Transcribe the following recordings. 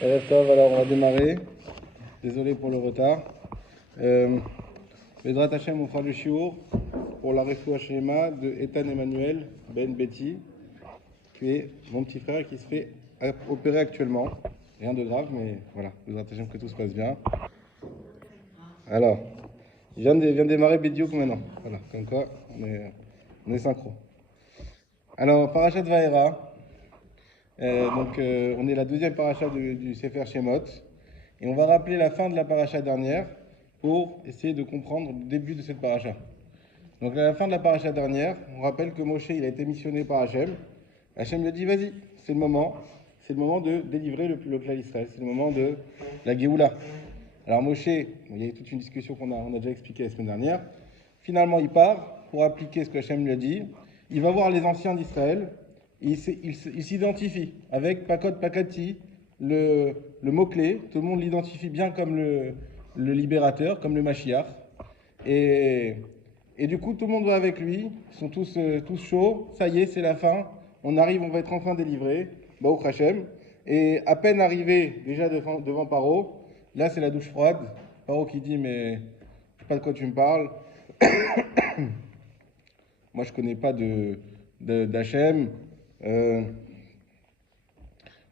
Tov, alors on va démarrer. Désolé pour le retard. Bezrat Hashem, on fera le shiur pour la Refoua Shlema de Ethan Emmanuel Ben Betty, qui est mon petit frère qui se fait opérer actuellement. Rien de grave, mais voilà, Bezrat Hashem, que tout se passe bien. Alors, il vient de démarrer Bidiouk maintenant. Voilà, comme quoi, on est synchro. Alors, Parashat Vaera. On est la deuxième paracha du Sefer Shemot. Et on va rappeler la fin de la paracha dernière pour essayer de comprendre le début de cette paracha. Donc à la fin de la paracha dernière, on rappelle que Moshe il a été missionné par Hachem. Hachem lui a dit vas-y, c'est le moment de délivrer le clan Israël, c'est le moment de la Géoula. Alors Moshe, il y a eu toute une discussion qu'on a déjà expliquée la semaine dernière. Finalement, il part pour appliquer ce que Hachem lui a dit. Il va voir les anciens d'Israël. Il s'identifie avec Pakot Pakati, le mot-clé. Tout le monde l'identifie bien comme le libérateur, comme le Mashiach. Et du coup, tout le monde va avec lui. Ils sont tous chauds. Ça y est, c'est la fin. On arrive, on va être enfin délivré. Baruch Hashem. Et à peine arrivé déjà devant Paro, là c'est la douche froide. Paro qui dit mais je sais pas de quoi tu me parles. Moi je connais pas d'Hachem.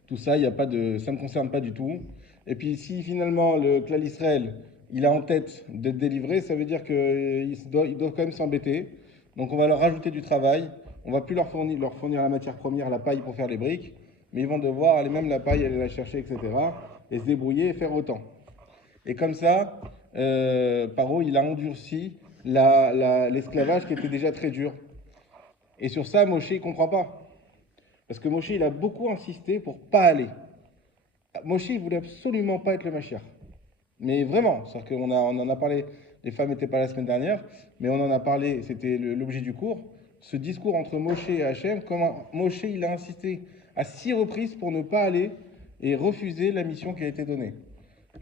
Tout ça, ça ne me concerne pas du tout. Et puis si finalement le clan Israël, il a en tête d'être délivré, ça veut dire qu'ils doivent quand même s'embêter. Donc on va leur rajouter du travail. On va plus leur fournir la matière première, la paille pour faire les briques, mais ils vont devoir aller même la paille, aller la chercher, etc. Et se débrouiller et faire autant. Et comme ça, Paro, il a endurci l'esclavage qui était déjà très dur. Et sur ça, Moshe, il comprend pas. Parce que Moshe, il a beaucoup insisté pour pas aller. Moshe, il voulait absolument pas être le Mashiach. Mais vraiment, c'est-à-dire qu'on on en a parlé, les femmes n'étaient pas la semaine dernière, mais on en a parlé, c'était l'objet du cours. Ce discours entre Moshe et Hachem, comment Moshe, il a insisté à 6 reprises pour ne pas aller et refuser la mission qui a été donnée.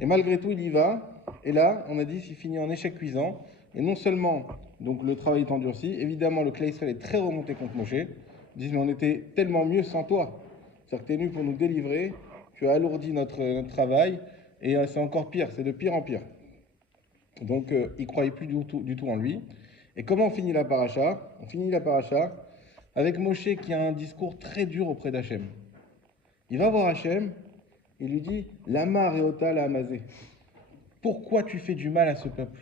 Et malgré tout, il y va. Et là, on a dit, il finit en échec cuisant. Et non seulement, donc le travail est endurci, évidemment, le clan Israël est très remonté contre Moshe. Ils disent, mais on était tellement mieux sans toi. C'est-à-dire que tu es venu pour nous délivrer, tu as alourdi notre travail, et c'est encore pire, c'est de pire en pire. Donc, il ne croyait plus du tout en lui. Et comment on finit la paracha? On finit la paracha avec Moshe qui a un discours très dur auprès d'Hachem. Il va voir Hachem, il lui dit Lama Reota la Amazé. Pourquoi tu fais du mal à ce peuple?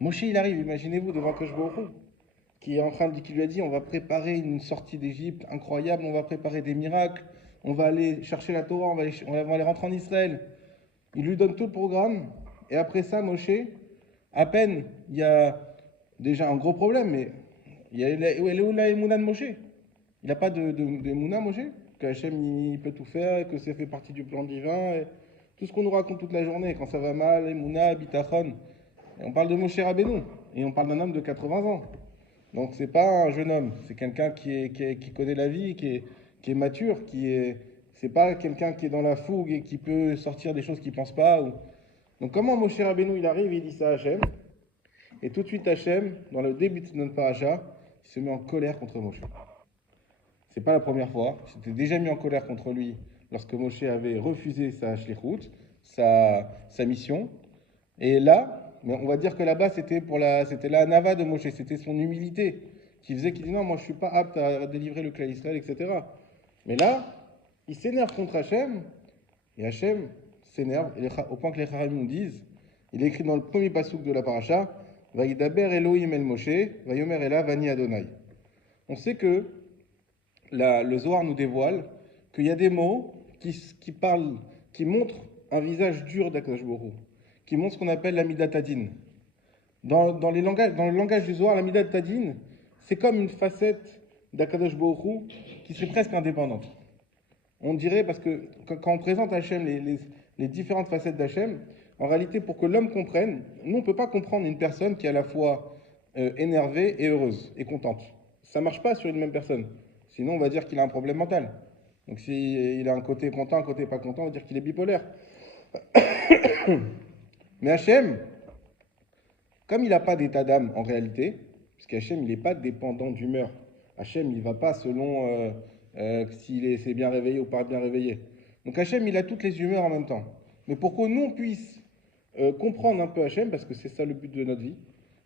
Moshe, il arrive, imaginez-vous, devant Kosh Baruch Hu, qui lui a dit on va préparer une sortie d'Égypte incroyable, on va préparer des miracles, on va aller chercher la Torah, on va aller rentrer en Israël. Il lui donne tout le programme, et après ça, Moshe, à peine, il y a déjà un gros problème, mais elle est où la Emouna de Moshe? Il n'a pas d'Emouna, Moshe? Que Hachem, il peut tout faire, que ça fait partie du plan divin, et tout ce qu'on nous raconte toute la journée, quand ça va mal, Emouna, Bitachon. Et on parle de Moshe Rabbeinu, et on parle d'un homme de 80 ans. Donc c'est pas un jeune homme, c'est quelqu'un qui connaît la vie, qui est mature, c'est pas quelqu'un qui est dans la fougue et qui peut sortir des choses qu'il pense pas. Donc comment Moshe Rabbeinu il arrive et il dit ça à Hachem? Et tout de suite Hachem, dans le début de notre paracha, il se met en colère contre Moshe. C'est pas la première fois, il s'était déjà mis en colère contre lui lorsque Moshe avait refusé sa shlichut, sa mission. Et là, mais on va dire que là-bas, c'était la nava de Moshe, c'était son humilité qui faisait qu'il dit non, moi je suis pas apte à délivrer le clan Israël, etc. Mais là, il s'énerve contre Hachem, et Hachem s'énerve, au point que les Chachamim nous disent, il est écrit dans le premier passouk de la paracha, Vaïdaber Elohim el Moshe, Vayomer Ela Vani Adonai. On sait que le Zohar nous dévoile qu'il y a des mots qui parlent, qui montrent un visage dur d'Akadosh Baruch Hu, qui montre ce qu'on appelle la Midat Hadin. Dans le langage du Zohar, la Midat Hadin, c'est comme une facette d'Akadosh Baruch Hu qui serait presque indépendante. On dirait, parce que quand on présente Hachem, les différentes facettes d'Hachem, en réalité, pour que l'homme comprenne, nous, on ne peut pas comprendre une personne qui est à la fois énervée et heureuse et contente. Ça ne marche pas sur une même personne. Sinon, on va dire qu'il a un problème mental. Donc, s'il a un côté content, un côté pas content, on va dire qu'il est bipolaire. Mais Hachem, comme il n'a pas d'état d'âme en réalité, parce qu'Hachem, il n'est pas dépendant d'humeur. Hachem, il ne va pas selon s'il s'est bien réveillé ou pas bien réveillé. Donc Hachem, il a toutes les humeurs en même temps. Mais pour que nous, on puisse comprendre un peu Hachem, parce que c'est ça le but de notre vie,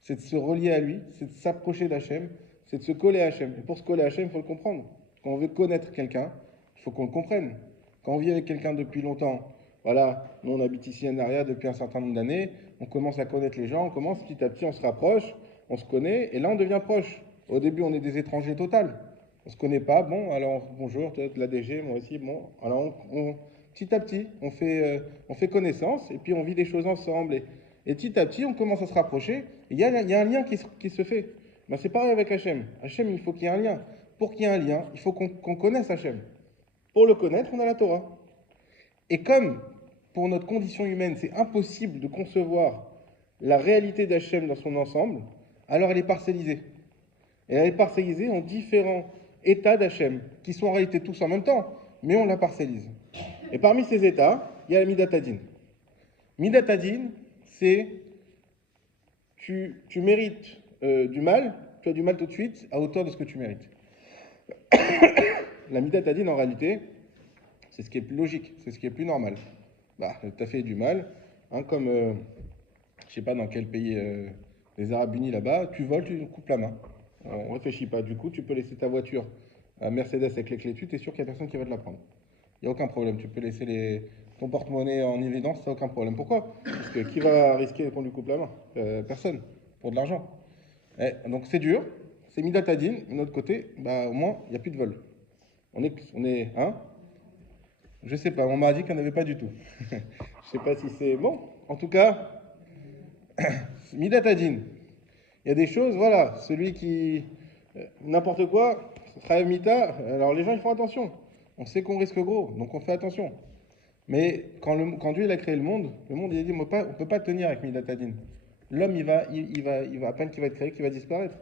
c'est de se relier à lui, c'est de s'approcher d'Hachem, c'est de se coller à Hachem. Et pour se coller à Hachem, il faut le comprendre. Quand on veut connaître quelqu'un, il faut qu'on le comprenne. Quand on vit avec quelqu'un depuis longtemps, voilà, nous on habite ici à Naria depuis un certain nombre d'années, on commence à connaître les gens, on commence petit à petit, on se rapproche, on se connaît, et là on devient proche. Au début, on est des étrangers total. On se connaît pas, bon, alors bonjour, toi, la DG, moi aussi, bon, alors petit à petit, on fait connaissance, et puis on vit des choses ensemble, et petit à petit, on commence à se rapprocher, et il y a un lien qui se fait. Ben, c'est pareil avec Hachem. Hachem, il faut qu'il y ait un lien. Pour qu'il y ait un lien, il faut qu'on connaisse Hachem. Pour le connaître, on a la Torah. Et comme pour notre condition humaine, c'est impossible de concevoir la réalité d'Hachem dans son ensemble, alors elle est parcellisée. Et elle est parcellisée en différents états d'Hachem, qui sont en réalité tous en même temps, mais on la parcellise. Et parmi ces états, il y a la Midat Hadin. Midat Hadin, c'est tu mérites du mal, tu as du mal tout de suite à hauteur de ce que tu mérites. La Midat Hadin, en réalité, c'est ce qui est plus logique, c'est ce qui est plus normal. Bah, tu as fait du mal, hein, comme, je sais pas dans quel pays, les Arabes Unis là-bas, tu voles, tu coupes la main. On réfléchit pas. Du coup, tu peux laisser ta voiture à Mercedes avec les clés dessus, tu es sûr qu'il n'y a personne qui va te la prendre. Il n'y a aucun problème. Tu peux laisser ton porte-monnaie en évidence, ça aucun problème. Pourquoi? Parce que qui va risquer qu'on lui coupe la main? Personne. Pour de l'argent. Donc c'est dur. C'est Midat Hadin. De l'autre côté, bah, au moins, il n'y a plus de vol. Hein? Je sais pas. On m'a dit qu'il n'y en avait pas du tout. Je sais pas si c'est bon. En tout cas, Midat Hadin. Il y a des choses, voilà, celui qui. N'importe quoi, Chayav Mita, alors les gens ils font attention. On sait qu'on risque gros, donc on fait attention. Mais quand Dieu il a créé le monde il a dit on ne peut pas tenir avec Midat Hadin. L'homme il va, à peine qu'il va être créé, qu'il va disparaître.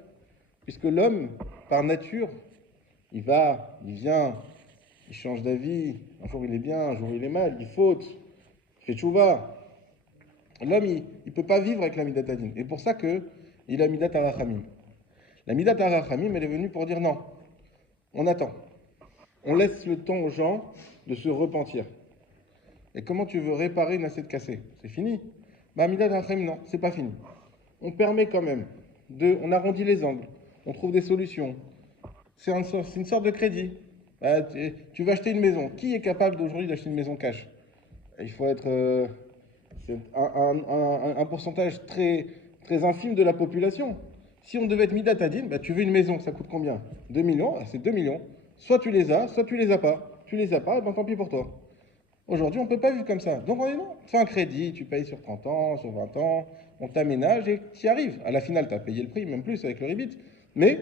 Puisque l'homme, par nature, il vient, il change d'avis, un jour il est bien, un jour il est mal, il faute, il fait tchouva. L'homme, il ne peut pas vivre avec la Midat Hadin. Et pour ça qu'il a Midat Arachamim. La Midat Arachamim, elle est venue pour dire non, on attend. On laisse le temps aux gens de se repentir. Et comment tu veux réparer une assiette cassée? C'est fini. Bah, Midat Arachamim, non, c'est pas fini. On permet quand même on arrondit les angles, on trouve des solutions. C'est une sorte de crédit. Bah, tu vas acheter une maison. Qui est capable d'aujourd'hui d'acheter une maison cash? Il faut être c'est un pourcentage très, très infime de la population. Si on devait être Midat Hadin, bah, tu veux une maison, ça coûte combien? 2 millions, c'est 2 millions. Soit tu les as, soit tu les as pas. Tu les as pas, et ben tant pis pour toi. Aujourd'hui, on ne peut pas vivre comme ça. Donc on dit non, fais un crédit, tu payes sur 30 ans, sur 20 ans, on t'aménage et tu y arrives. À la finale, tu as payé le prix, même plus avec le rebit. Mais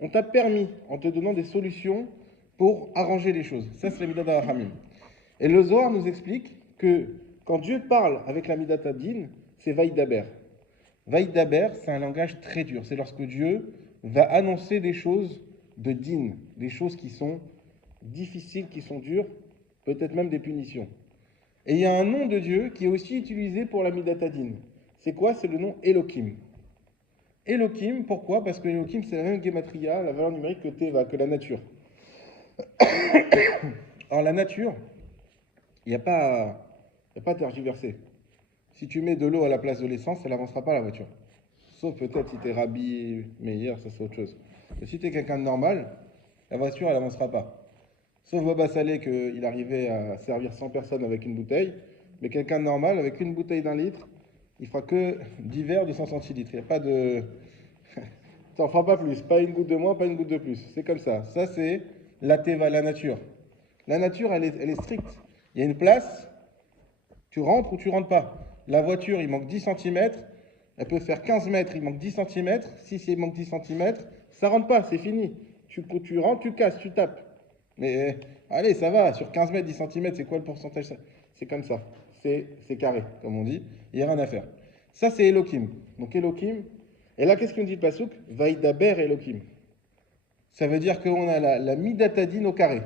on t'a permis, en te donnant des solutions pour arranger les choses. Ça, c'est la Midat Harachamim. Et le Zohar nous explique que quand Dieu parle avec la Midat Hadin, c'est Vaïdaber. Vaïdaber, c'est un langage très dur. C'est lorsque Dieu va annoncer des choses de din, des choses qui sont difficiles, qui sont dures, peut-être même des punitions. Et il y a un nom de Dieu qui est aussi utilisé pour la Midat Hadin. C'est quoi? C'est le nom Elohim. Elohim, pourquoi? Parce que Elohim, c'est la même gematria, la valeur numérique que Teva, que la nature. Alors la nature, il n'y a pas à tergiverser. Si tu mets de l'eau à la place de l'essence, elle n'avancera pas la voiture. Sauf peut-être si tu es Rabbi Meir, ça c'est autre chose. Mais si tu es quelqu'un de normal, la voiture elle n'avancera pas. Sauf Baba Salé qu'il arrivait à servir 100 personnes avec une bouteille. Mais quelqu'un de normal, avec une bouteille d'1 litre, il fera que 10 verres de 100 centilitres. Il n'y a pas de. Tu n'en feras pas plus. Pas une goutte de moins, pas une goutte de plus. C'est comme ça. Ça, c'est la teva, la nature. La nature, elle est stricte. Il y a une place, tu rentres ou tu rentres pas. La voiture, il manque 10 cm, elle peut faire 15 mètres, il manque 10 cm. Si il manque 10 cm, ça rentre pas, c'est fini. Tu rentres, tu casses, tu tapes. Mais allez, ça va, sur 15 mètres, 10 cm, c'est quoi le pourcentage? C'est comme ça. C'est carré, comme on dit. Il n'y a rien à faire. Ça, c'est Elohim. Donc Elohim. Et là, qu'est-ce qu'on dit le Pasuk? Vaïdaber Elohim. Ça veut dire qu'on a la Midat Hadin au carré.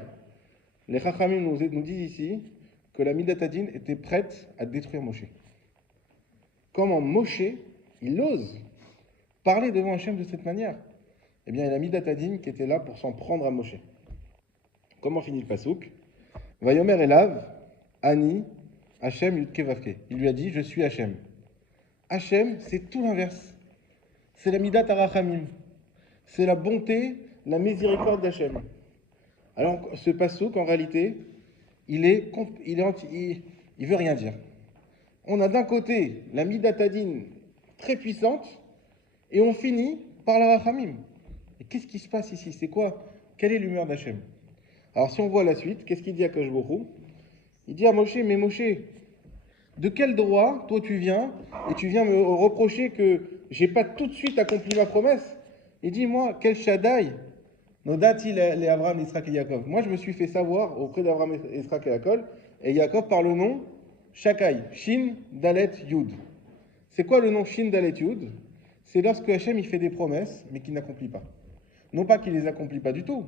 Les Chachamim nous disent ici que la Midat Hadin était prête à détruire Moshe. Comment Moshe, il ose parler devant Hachem de cette manière? Eh bien, il y a la Midat Hadin qui était là pour s'en prendre à Moshe. Comment finit le Pasuk? Vayomer Elav, Ani, Hachem Yudke Vavke. Il lui a dit, je suis Hachem. Hachem, c'est tout l'inverse. C'est la Midat Arachamim. C'est la bonté, la miséricorde d'Hachem. Alors, ce passouk, en réalité, il veut rien dire. On a d'un côté la Midat Adin très puissante, et on finit par la Rachamim. Et qu'est-ce qui se passe ici? C'est quoi? Quelle est l'humeur d'Hachem? Alors, si on voit la suite, qu'est-ce qu'il dit à Kadosh Baruch Hu? Il dit à Moshe, mais Moshe, de quel droit, toi, tu viens, et tu viens me reprocher que j'ai pas tout de suite accompli ma promesse? Il dit, moi, quel Shaddai, Nodati les Abraham, Israël et Yaakov. Moi, je me suis fait savoir auprès d'Abraham, Israël et Yaakov, et Yaakov par le nom Shakai, Shin, Dalet, Yud. C'est quoi le nom Shin, Dalet, Yud? C'est lorsque Hachem il fait des promesses, mais qu'il n'accomplit pas. Non pas qu'il les accomplit pas du tout,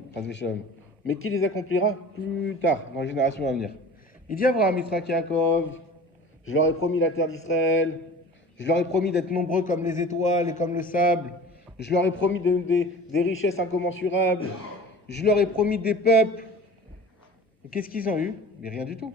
mais qu'il les accomplira plus tard, dans la génération à venir. Il dit à Abraham, Israël et Yaakov, je leur ai promis la terre d'Israël, je leur ai promis d'être nombreux comme les étoiles et comme le sable, je leur ai promis des richesses incommensurables, je leur ai promis des peuples. Et qu'est-ce qu'ils ont eu? Mais rien du tout.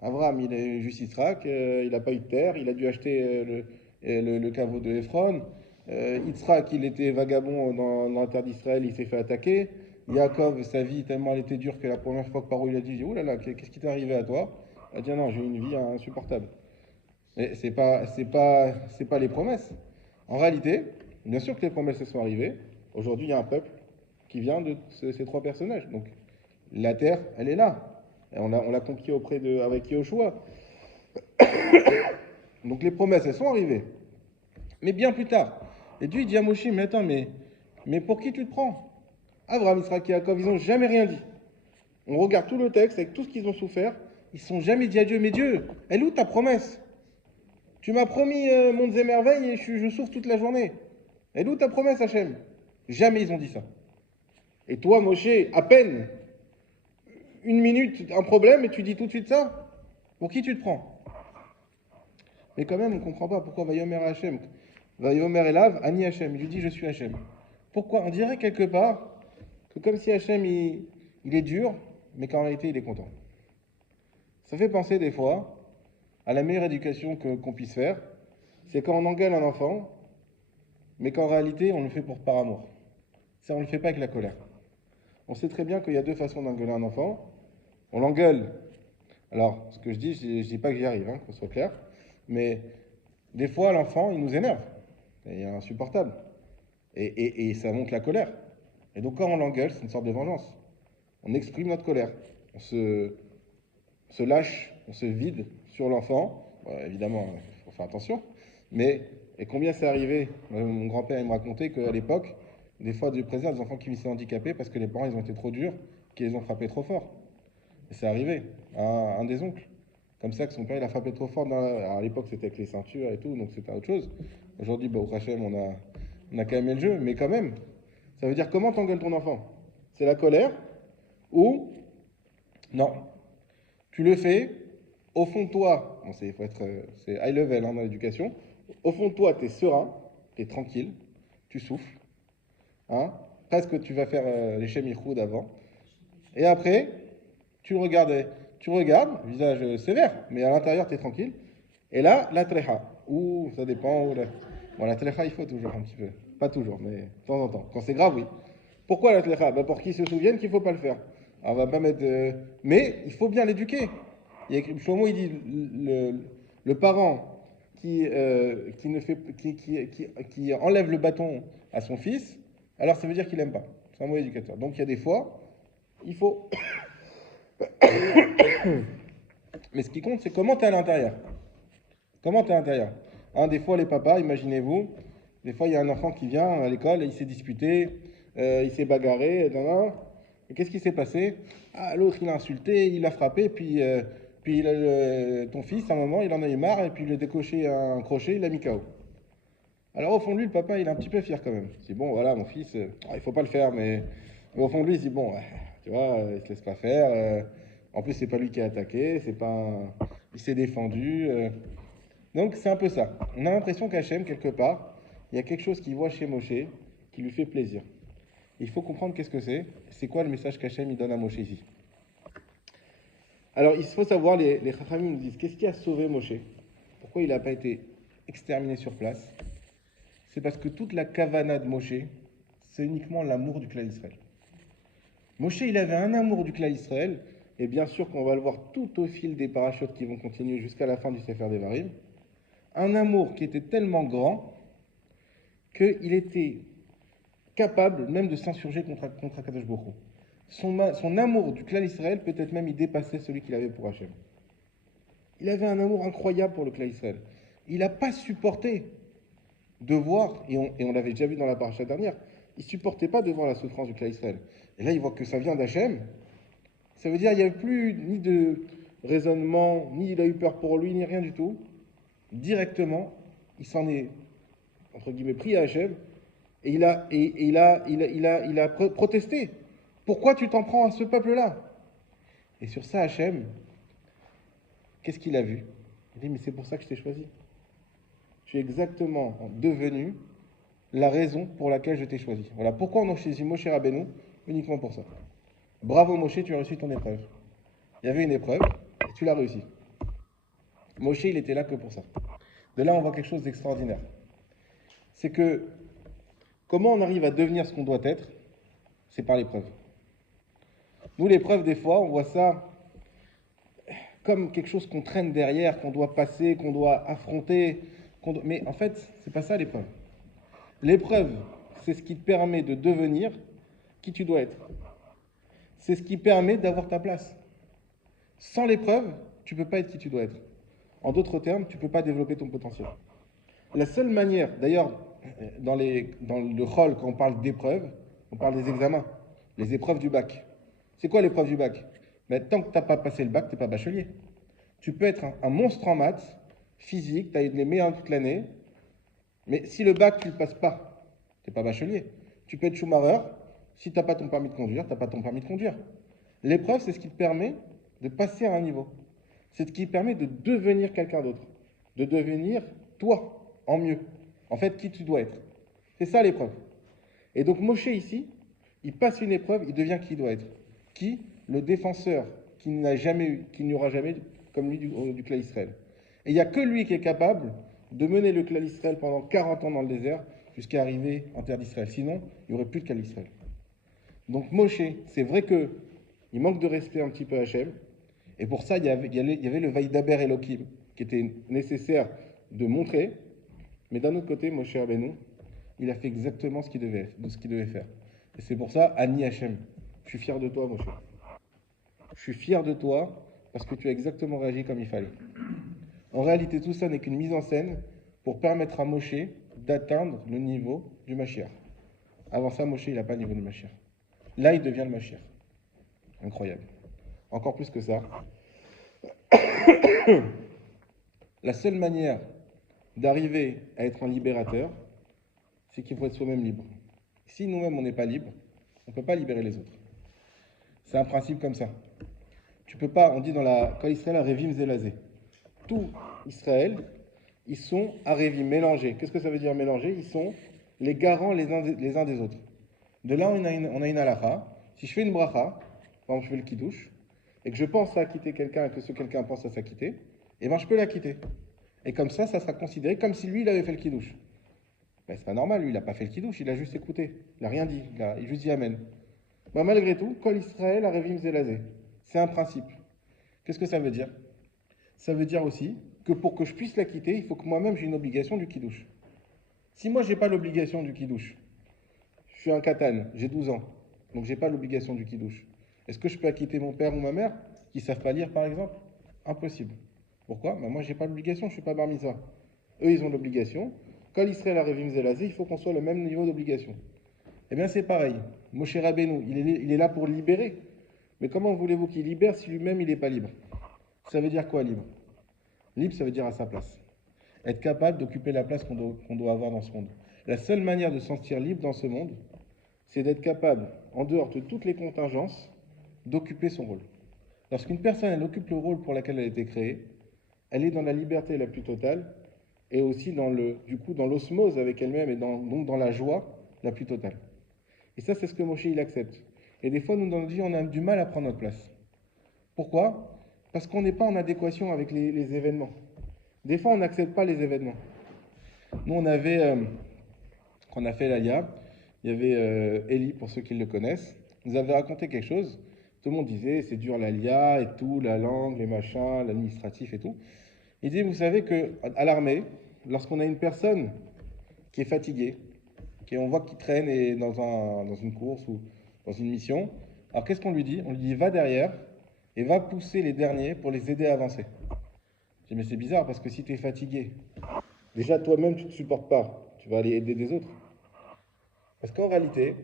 Abraham, il est juste Yitzhak, il n'a pas eu de terre, il a dû acheter le caveau de Ephron. Yitzhak, il était vagabond dans la terre d'Israël, il s'est fait attaquer. Yaakov, sa vie, tellement elle était dure que la première fois que Paro il a dit, oh là là, qu'est-ce qui t'est arrivé à toi? Il a dit, non, j'ai une vie insupportable. Mais c'est pas les promesses. En réalité, bien sûr que les promesses sont arrivées. Aujourd'hui, il y a un peuple qui vient de ces trois personnages. Donc, la terre, elle est là. Et on l'a conquis avec Yahushua. Donc, les promesses, elles sont arrivées. Mais bien plus tard. Et Dieu, il dit à Moshe, mais attends, mais pour qui tu te prends? Abraham, Israël et Yaakov, ils n'ont jamais rien dit. On regarde tout le texte avec tout ce qu'ils ont souffert. Ils ne sont jamais dit à Dieu, mais Dieu, elle est où ta promesse? Tu m'as promis mondes et merveilles et je souffre toute la journée. Elle est où ta promesse, Hachem? Jamais ils ont dit ça. Et toi, Moshe, à peine une minute, un problème, et tu dis tout de suite ça? Pour qui tu te prends? Mais quand même, on ne comprend pas pourquoi Vayomer Hachem, Vayomer Elav, Ani Hachem. Il lui dit, je suis Hachem. Pourquoi? On dirait quelque part que comme si Hachem, il est dur, mais qu'en réalité, il est content. Ça fait penser des fois à la meilleure éducation qu'on puisse faire, c'est quand on engueule un enfant, mais qu'en réalité, on le fait par amour. Ça, on ne le fait pas avec la colère. On sait très bien qu'il y a deux façons d'engueuler un enfant. On l'engueule. Alors, ce que je dis, je ne dis pas que j'y arrive, qu'on soit clair, mais des fois, l'enfant, il nous énerve. Il est insupportable. Et ça montre la colère. Et donc, quand on l'engueule, c'est une sorte de vengeance. On exprime notre colère. On se lâche, on se vide sur l'enfant. Bon, évidemment, il faut faire attention. Et combien c'est arrivé? Mon grand-père, il me racontait qu'à l'époque, des fois, Dieu préserve des enfants qui s'étaient handicapés parce que les parents, ils ont été trop durs, qu'ils les ont frappés trop fort. Et c'est arrivé à un des oncles. Comme ça, que son père, il a frappé trop fort. Alors, à l'époque, c'était avec les ceintures et tout, donc c'était autre chose. Aujourd'hui, au Hachem, on a calmé le jeu, mais quand même, ça veut dire comment t'engueules ton enfant? C'est la colère ou non? Tu le fais, au fond de toi, bon, c'est high level dans l'éducation, au fond de toi, tu es serein, tu es tranquille, tu souffles, hein, presque tu vas faire les chemichoud avant, et après, tu regardes, visage sévère, mais à l'intérieur, tu es tranquille, et là, la trecha, ou ça dépend, bon, la trecha, il faut toujours un petit peu, pas toujours, mais de temps en temps, quand c'est grave, oui. Pourquoi la trecha? Pour qu'ils se souviennent qu'il ne faut pas le faire. Alors, on va pas mettre. Mais il faut bien l'éduquer. Il y a écrit, Shlomo, il dit le parent qui enlève le bâton à son fils, alors ça veut dire qu'il n'aime pas. C'est un mauvais éducateur. Donc il y a des fois, il faut. Mais ce qui compte, c'est comment tu es à l'intérieur. Comment tu es à l'intérieur. Des fois, les papas, imaginez-vous, des fois, il y a un enfant qui vient à l'école et il s'est disputé, il s'est bagarré, et qu'est-ce qui s'est passé? L'autre, il a insulté, il l'a frappé, puis ton fils, à un moment, il en a eu marre, et puis il a décoché un crochet, il l'a mis KO. Alors au fond de lui, le papa, il est un petit peu fier quand même. Il dit, bon, voilà, mon fils, il faut pas le faire, mais au fond de lui, il se dit, bon, tu vois, il se laisse pas faire. En plus, c'est pas lui qui a attaqué, il s'est défendu. Donc c'est un peu ça. On a l'impression qu'Hachem, quelque part, il y a quelque chose qu'il voit chez Moshe qui lui fait plaisir. Il faut comprendre qu'est-ce que c'est. C'est quoi le message qu'Hachem il donne à Moshe ici? Alors, il faut savoir, les Chachamim nous disent, qu'est-ce qui a sauvé Moshe? Pourquoi il n'a pas été exterminé sur place? C'est parce que toute la kavana de Moshe, c'est uniquement l'amour du clan Israël. Moshe, il avait un amour du clan Israël, et bien sûr qu'on va le voir tout au fil des parachutes qui vont continuer jusqu'à la fin du Sefer Devarim, un amour qui était tellement grand qu'il était capable même de s'insurger contre Akadosh Baruch Hu. Son amour du clan Israël, peut-être même, il dépassait celui qu'il avait pour Hachem. Il avait un amour incroyable pour le clan Israël. Il n'a pas supporté de voir, et on l'avait déjà vu dans la paracha dernière, il ne supportait pas de voir la souffrance du clan Israël. Et là, il voit que ça vient d'Hachem. Ça veut dire qu'il n'y avait plus ni de raisonnement, ni il a eu peur pour lui, ni rien du tout. Directement, il s'en est, entre guillemets, pris à Hachem, et il a protesté. Pourquoi tu t'en prends à ce peuple-là? Et sur ça, Hachem, qu'est-ce qu'il a vu? Il dit, mais c'est pour ça que je t'ai choisi. Tu es exactement devenu la raison pour laquelle je t'ai choisi. Voilà pourquoi on a choisi Moshe Rabbeinu, uniquement pour ça. Bravo Moshe, tu as réussi ton épreuve. Il y avait une épreuve, et tu l'as réussi. Moshe, il était là que pour ça. De là, on voit quelque chose d'extraordinaire. C'est que, comment on arrive à devenir ce qu'on doit être? C'est par l'épreuve. Nous, l'épreuve, des fois, on voit ça comme quelque chose qu'on traîne derrière, qu'on doit passer, qu'on doit affronter. Mais en fait, c'est pas ça l'épreuve. L'épreuve, c'est ce qui te permet de devenir qui tu dois être. C'est ce qui permet d'avoir ta place. Sans l'épreuve, tu ne peux pas être qui tu dois être. En d'autres termes, tu ne peux pas développer ton potentiel. La seule manière, d'ailleurs, dans le rôle, quand on parle d'épreuves, on parle des examens, les épreuves du bac. C'est quoi l'épreuve du bac? Mais tant que tu n'as pas passé le bac, tu n'es pas bachelier. Tu peux être un monstre en maths, physique, tu as eu les meilleurs toute l'année, mais si le bac, tu ne le passes pas, tu n'es pas bachelier. Tu peux être Schumacher, si tu n'as pas ton permis de conduire, tu n'as pas ton permis de conduire. L'épreuve, c'est ce qui te permet de passer à un niveau. C'est ce qui te permet de devenir quelqu'un d'autre. De devenir toi, en mieux. En fait, qui tu dois être. C'est ça l'épreuve. Et donc Moshe ici, il passe une épreuve, il devient qui il doit être. Qui? Le défenseur qui n'a jamais eu, qui n'y aura jamais comme lui du clan Israël. Et il n'y a que lui qui est capable de mener le clan Israël pendant 40 ans dans le désert jusqu'à arriver en terre d'Israël. Sinon, il n'y aurait plus de clan Israël. Donc Moshe, c'est vrai que il manque de respect un petit peu à Hachem, et pour ça, il y avait le Vaïdaber Elohim qui était nécessaire de montrer, mais d'un autre côté, Moshe Rabbeinu, il a fait exactement ce qu'il devait faire. Et c'est pour ça, Ani Hachem, je suis fier de toi, Moshe. Je suis fier de toi parce que tu as exactement réagi comme il fallait. En réalité, tout ça n'est qu'une mise en scène pour permettre à Moshe d'atteindre le niveau du Mashiach. Avant ça, Moshe, il n'a pas le niveau du Mashiach. Là, il devient le Mashiach. Incroyable. Encore plus que ça. La seule manière d'arriver à être un libérateur, c'est qu'il faut être soi-même libre. Si nous-mêmes, on n'est pas libre, on ne peut pas libérer les autres. C'est un principe comme ça. Tu peux pas, on dit dans la Kol Israël, Arevim Zelazé. Tout Israël, ils sont Arevim, mélangés. Qu'est-ce que ça veut dire mélangés? Ils sont les garants les uns des autres. De là, on a une halakha. Si je fais une bracha, par exemple, je fais le kiddush, et que je pense à quitter quelqu'un et que ce quelqu'un pense à s'acquitter, eh bien, je peux la quitter. Et comme ça sera considéré comme si lui, il avait fait le kiddush. Ben, c'est pas normal, lui, il n'a pas fait le kiddush, il a juste écouté. Il n'a rien dit, il a juste dit Amen. Ben, malgré tout, Kol Israël Arevim Zelazé. C'est un principe. Qu'est-ce que ça veut dire? Ça veut dire aussi que pour que je puisse la quitter, il faut que moi-même j'ai une obligation du kiddush. Si moi, je n'ai pas l'obligation du kiddush, je suis un katan, j'ai 12 ans, donc je n'ai pas l'obligation du kiddush. Est-ce que je peux acquitter mon père ou ma mère qui ne savent pas lire, par exemple? Impossible. Pourquoi? Ben moi, je n'ai pas l'obligation, je ne suis pas bar mitzvah. Eux, ils ont l'obligation. Quand l'Israël a Revim Zelazé, il faut qu'on soit le même niveau d'obligation. Eh bien, c'est pareil. Moshe Rabbeinu, il est là pour libérer. Mais comment voulez-vous qu'il libère si lui-même, il n'est pas libre? Ça veut dire quoi, libre? Libre, ça veut dire à sa place. Être capable d'occuper la place qu'on doit avoir dans ce monde. La seule manière de se sentir libre dans ce monde, c'est d'être capable, en dehors de toutes les contingences, d'occuper son rôle. Lorsqu'une personne, elle occupe le rôle pour lequel elle a été créée, elle est dans la liberté la plus totale et aussi dans l'osmose avec elle-même et donc dans la joie la plus totale. Et ça, c'est ce que Moshe, il accepte. Et des fois, nous, dans notre vie, on a du mal à prendre notre place. Pourquoi? Parce qu'on n'est pas en adéquation avec les événements. Des fois, on n'accepte pas les événements. Nous, quand on a fait l'ALIA, il y avait Eli, pour ceux qui le connaissent, il nous avait raconté quelque chose. Tout le monde disait, c'est dur l'ALIA et tout, la langue, les machins, l'administratif et tout. Il dit, vous savez qu'à l'armée, lorsqu'on a une personne qui est fatiguée, on voit qu'il traîne dans une course ou dans une mission, alors qu'est-ce qu'on lui dit? On lui dit, va derrière et va pousser les derniers pour les aider à avancer. Je dis, mais c'est bizarre parce que si tu es fatigué, déjà toi-même tu ne te supportes pas, tu vas aller aider des autres. Parce qu'en réalité,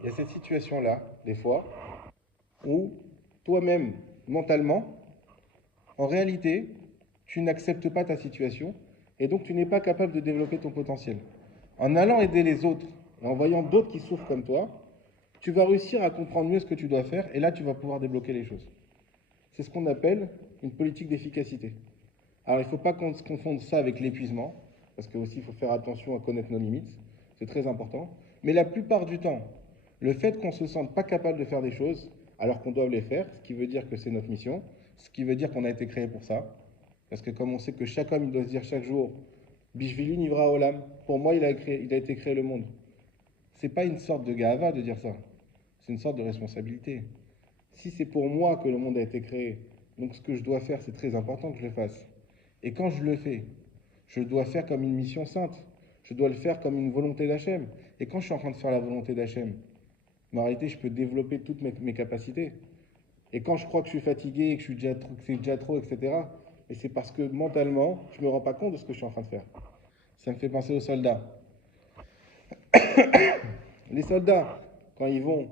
il y a cette situation-là, des fois, où toi-même, mentalement, en réalité, tu n'acceptes pas ta situation et donc tu n'es pas capable de développer ton potentiel. En allant aider les autres, et en voyant d'autres qui souffrent comme toi, tu vas réussir à comprendre mieux ce que tu dois faire et là tu vas pouvoir débloquer les choses. C'est ce qu'on appelle une politique d'efficacité. Alors il ne faut pas qu'on se confonde ça avec l'épuisement, parce qu'aussi il faut faire attention à connaître nos limites, c'est très important. Mais la plupart du temps, le fait qu'on ne se sente pas capable de faire des choses, alors qu'on doit les faire, ce qui veut dire que c'est notre mission, ce qui veut dire qu'on a été créé pour ça, parce que comme on sait que chaque homme il doit se dire chaque jour, Bishvili Nivra Olam, pour moi il a été créé le monde. C'est pas une sorte de gava de dire ça, c'est une sorte de responsabilité. Si c'est pour moi que le monde a été créé, donc ce que je dois faire, c'est très important que je le fasse. Et quand je le fais, je dois faire comme une mission sainte. Je dois le faire comme une volonté d'Hachem. Et quand je suis en train de faire la volonté d'Hachem, en réalité, je peux développer toutes mes capacités. Et quand je crois que je suis fatigué, que c'est déjà trop, etc., et c'est parce que mentalement, je ne me rends pas compte de ce que je suis en train de faire. Ça me fait penser aux soldats. Les soldats, quand ils vont,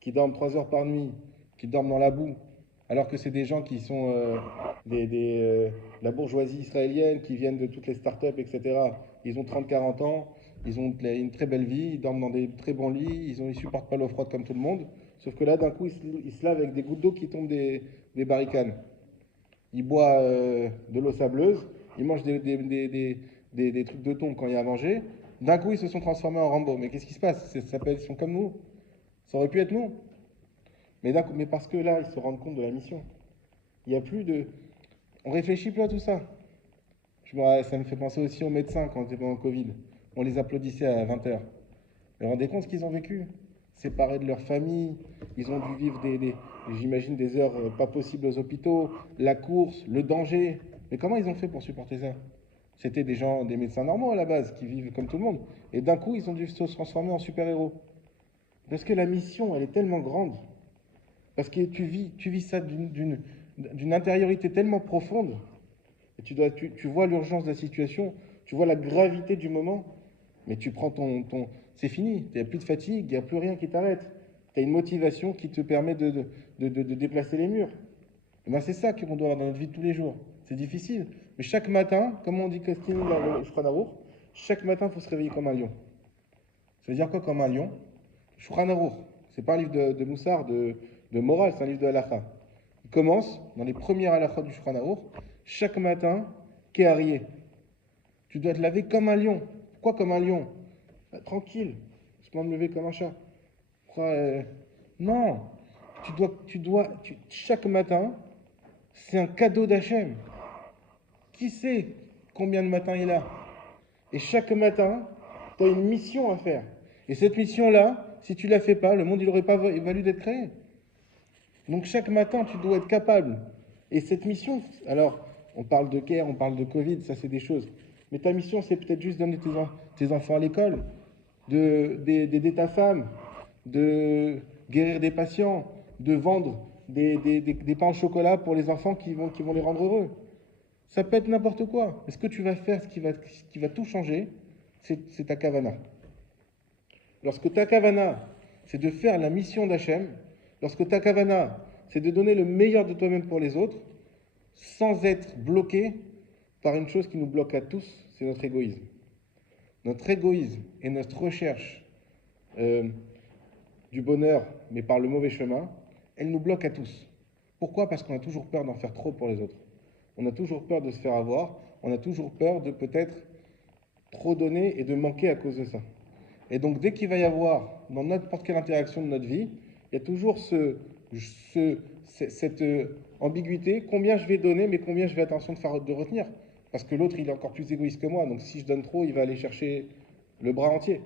qui dorment 3 heures par nuit, qui dorment dans la boue, alors que c'est des gens qui sont la bourgeoisie israélienne, qui viennent de toutes les startups, etc. Ils ont 30-40 ans, ils ont une très belle vie, ils dorment dans des très bons lits, ils ne supportent pas l'eau froide comme tout le monde. Sauf que là, d'un coup, ils se lavent avec des gouttes d'eau qui tombent des barricanes. Ils boivent de l'eau sableuse, ils mangent des trucs de thon quand il y a à manger. D'un coup, ils se sont transformés en Rambo. Mais qu'est-ce qui se passe? Ils sont comme nous. Ça aurait pu être nous. Mais parce que là, ils se rendent compte de la mission. Il n'y a plus de... On réfléchit plus à tout ça. Ça me fait penser aussi aux médecins quand on était pendant le Covid. On les applaudissait à 20h. Vous vous rendez compte ce qu'ils ont vécu? Séparés de leur famille, ils ont dû vivre j'imagine, des heures pas possibles aux hôpitaux, la course, le danger. Mais comment ils ont fait pour supporter ça? C'était des gens, des médecins normaux à la base, qui vivent comme tout le monde. Et d'un coup, ils ont dû se transformer en super-héros. Parce que la mission, elle est tellement grande. Parce que tu vis ça d'une intériorité tellement profonde. Et tu vois l'urgence de la situation, tu vois la gravité du moment, mais tu prends c'est fini, il n'y a plus de fatigue, il n'y a plus rien qui t'arrête. Tu as une motivation qui te permet de déplacer les murs. Et ben c'est ça qu'on doit avoir dans notre vie de tous les jours. C'est difficile. Mais chaque matin, comme on dit Kastini dans le Shulchan Aruch, chaque matin, il faut se réveiller comme un lion. Ça veut dire quoi comme un lion? Shulchan Aruch, c'est pas un livre de Moussard, de morale, c'est un livre de halakha. Il commence dans les premières halakha du Shulchan Aruch, chaque matin, Kéharié. Tu dois te laver comme un lion. Pourquoi comme un lion? Bah, tranquille, je peux me lever comme un chat. Pourquoi, non, chaque matin, c'est un cadeau d'Hachem. Qui sait combien de matins il a? Et chaque matin, tu as une mission à faire. Et cette mission-là, si tu ne la fais pas, le monde, il n'aurait pas valu d'être créé. Donc chaque matin, tu dois être capable. Et cette mission, alors, on parle de guerre, on parle de Covid, ça c'est des choses. Mais ta mission, c'est peut-être juste d'amener tes enfants à l'école, d'aider ta femme, de guérir des patients, de vendre des pains au chocolat pour les enfants qui vont les rendre heureux. Ça peut être n'importe quoi. Mais ce que tu vas faire, ce qui va tout changer, c'est ta kavana. Lorsque ta kavana, c'est de faire la mission d'Hachem, lorsque ta kavana, c'est de donner le meilleur de toi-même pour les autres, sans être bloqué par une chose qui nous bloque à tous, c'est notre égoïsme. Notre égoïsme et notre recherche du bonheur, mais par le mauvais chemin, elle nous bloque à tous. Pourquoi? Parce qu'on a toujours peur d'en faire trop pour les autres. On a toujours peur de se faire avoir, on a toujours peur de peut-être trop donner et de manquer à cause de ça. Et donc dès qu'il va y avoir, dans n'importe quelle interaction de notre vie, il y a toujours cette ambiguïté, combien je vais donner, mais combien je vais attention de retenir. Parce que l'autre, il est encore plus égoïste que moi, donc si je donne trop, il va aller chercher le bras entier.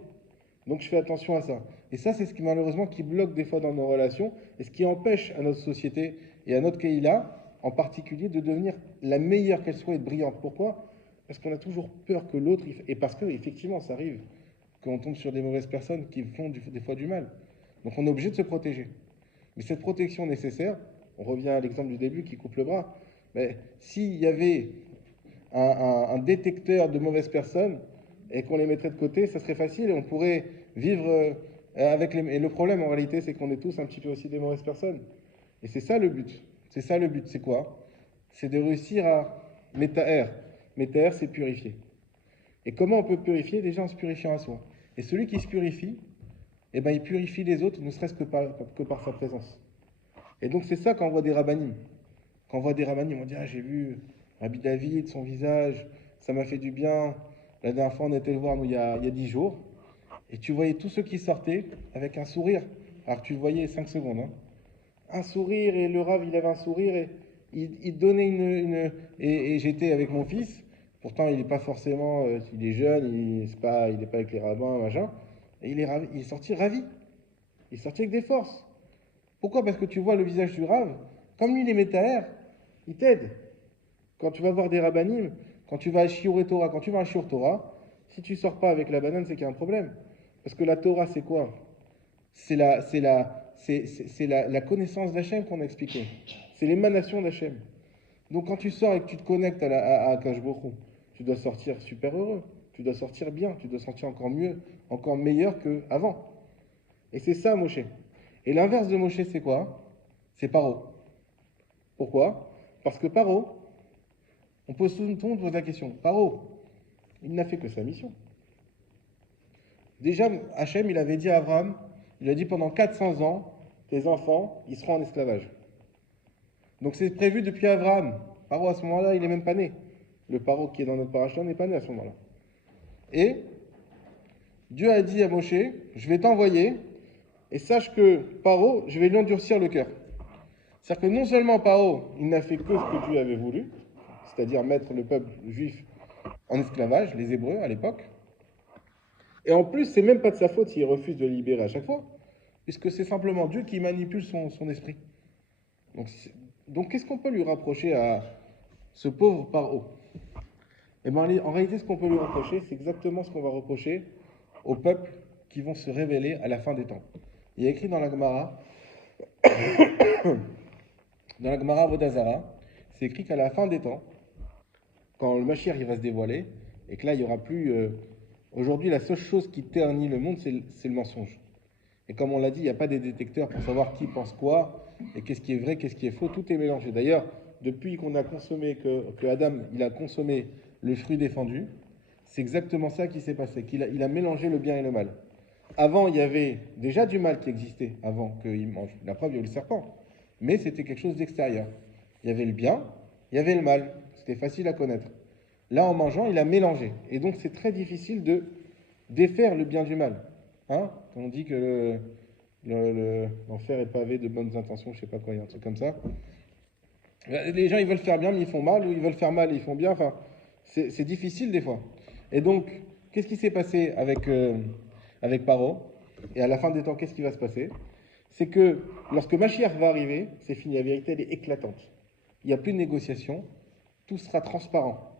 Donc je fais attention à ça. Et ça, c'est ce qui malheureusement qui bloque des fois dans nos relations, et ce qui empêche à notre société et à notre Keïla, en particulier, de devenir la meilleure qu'elle soit et de brillante. Pourquoi? Parce qu'on a toujours peur que l'autre, et parce que effectivement, ça arrive, qu'on tombe sur des mauvaises personnes qui font des fois du mal. Donc on est obligé de se protéger. Mais cette protection nécessaire, on revient à l'exemple du début qui coupe le bras, mais s'il y avait un détecteur de mauvaises personnes et qu'on les mettrait de côté, ça serait facile et on pourrait vivre avec les... Et le problème en réalité, c'est qu'on est tous un petit peu aussi des mauvaises personnes. Et c'est ça le but. C'est ça le but, c'est quoi? C'est de réussir à métaer. Métaer, c'est purifier. Et comment on peut purifier? Déjà en se purifiant à soi. Et celui qui se purifie, eh ben, il purifie les autres, ne serait-ce que par sa présence. Et donc c'est ça quand on voit des rabbinim. Quand on voit des rabbinim, on dit ah, j'ai vu Rabbi David, son visage, ça m'a fait du bien. La dernière fois, on était le voir nous, il y a 10 jours. Et tu voyais tous ceux qui sortaient avec un sourire. Alors tu le voyais 5 secondes. Hein. Un sourire, et le Rav, il avait un sourire, et il donnait et j'étais avec mon fils. Pourtant, il n'est pas forcément, il est jeune, il n'est pas avec les rabbins, machin. Et il est sorti ravi. Il est sorti avec des forces. Pourquoi? Parce que tu vois le visage du Rav, comme lui il est métaère, il t'aide. Quand tu vas voir des rabbinim, quand tu vas à Shiur Torah, quand tu vas à Shiur Torah, si tu sors pas avec la banane, c'est qu'il y a un problème. Parce que la Torah, c'est quoi? C'est la connaissance d'Hachem qu'on a expliqué. C'est l'émanation d'Hachem. Donc quand tu sors et que tu te connectes à Akash Borou, tu dois sortir super heureux, tu dois sortir bien, tu dois sortir encore mieux, encore meilleur qu'avant. Et c'est ça Moshe. Et l'inverse de Moshe, c'est quoi? C'est Paro. Pourquoi? Parce que Paro, on pose tout le monde pose la question. Paro, il n'a fait que sa mission. Déjà, Hachem, il avait dit à Abraham, il a dit pendant 400 ans, tes enfants, ils seront en esclavage. Donc c'est prévu depuis Abraham. Paro, à ce moment-là, il n'est même pas né. Le Paro qui est dans notre paracha n'est pas né à ce moment-là. Et Dieu a dit à Moshe, je vais t'envoyer, et sache que Paro, je vais lui endurcir le cœur. C'est-à-dire que non seulement Paro, il n'a fait que ce que Dieu avait voulu, c'est-à-dire mettre le peuple juif en esclavage, les Hébreux à l'époque, et en plus, c'est même pas de sa faute s'il refuse de le libérer à chaque fois, puisque c'est simplement Dieu qui manipule son esprit. Donc qu'est-ce qu'on peut lui rapprocher à ce pauvre Paro? Eh bien, en réalité, ce qu'on peut lui reprocher, c'est exactement ce qu'on va reprocher aux peuples qui vont se révéler à la fin des temps. Il y a écrit dans la Gemara, Vodazara, c'est écrit qu'à la fin des temps, quand le Mashiach il va se dévoiler, et que là, il n'y aura plus... aujourd'hui, la seule chose qui ternit le monde, c'est le mensonge. Et comme on l'a dit, il n'y a pas des détecteurs pour savoir qui pense quoi, et qu'est-ce qui est vrai, qu'est-ce qui est faux, tout est mélangé. D'ailleurs, depuis qu'on a consommé, que Adam il a consommé le fruit défendu, c'est exactement ça qui s'est passé, il a mélangé le bien et le mal. Avant, il y avait déjà du mal qui existait, avant qu'il mange. La preuve, il y a eu le serpent. Mais c'était quelque chose d'extérieur. Il y avait le bien, il y avait le mal. C'était facile à connaître. Là, en mangeant, il a mélangé. Et donc, c'est très difficile de défaire le bien du mal. Hein? On dit que l'enfer est pavé de bonnes intentions, je sais pas quoi, il y a un truc comme ça. Les gens, ils veulent faire bien, mais ils font mal, ou ils veulent faire mal, et ils font bien. Enfin, c'est difficile des fois. Et donc, qu'est-ce qui s'est passé avec Paro? Et à la fin des temps, qu'est-ce qui va se passer? C'est que lorsque Mashiach va arriver, c'est fini, la vérité, elle est éclatante. Il n'y a plus de négociation, tout sera transparent.